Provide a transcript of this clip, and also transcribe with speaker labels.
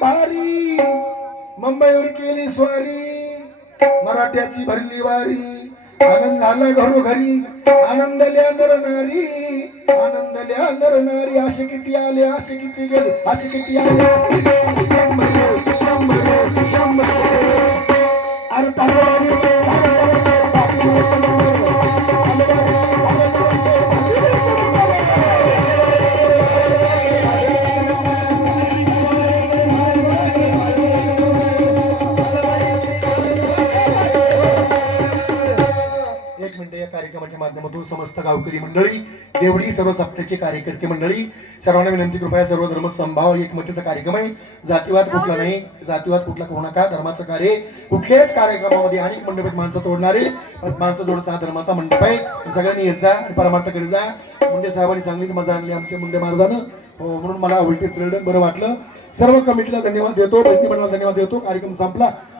Speaker 1: भारी. मुंबईवर केली स्वारी मराठ्याची भरली वारी. आनंद घरो घरोघरी. आनंद ल्या नर नारी आनंद ल्या नर नारी. असे किती आले असे किती गेले असे किती आले. एक मिनिट या कार्यक्रमाच्या माध्यमातून समस्त गावकरी मंडळी देवडी सर्व सप्त्याचे कार्यकर्ते मंडळी सर्वांना विनंती कृपया सर्व धर्म संभाव एकमतीचा कार्यक्रम आहे. जातीवाद कुठला नाही जातीवाद कुठला करू नका धर्माचं कार्य कुठल्याच कार्यक्रमामध्ये अनेक मंडपात माणसं तोडणारे माणसं जोडचा हा धर्माचा मंडप आहे. सगळ्यांनी याचा आणि परमार्थ करीत जा. मुंडे साहेबांनी चांगलीच मजा आणली आमच्या मुंडे महाराजानं. हो, म्हणून मला उलटी चढलं बरं वाटलं. सर्व कमिटीला धन्यवाद देतो मंडळाला धन्यवाद देतो. कार्यक्रम संपला.